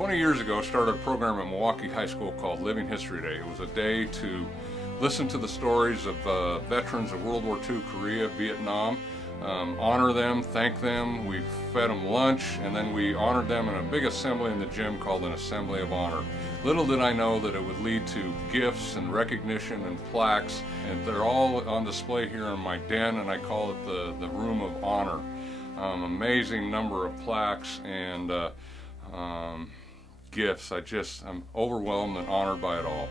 20 years ago, I started a program at Milwaukie High School called Living History Day. It was a day to listen to the stories of veterans of World War II, Korea, Vietnam, honor them, thank them. We fed them lunch, and then we honored them in a big assembly in the gym called an Assembly of Honor. Little did I know that it would lead to gifts and recognition and plaques, and they're all on display here in my den, and I call it the Room of Honor. Amazing number of plaques and gifts. I'm overwhelmed and honored by it all.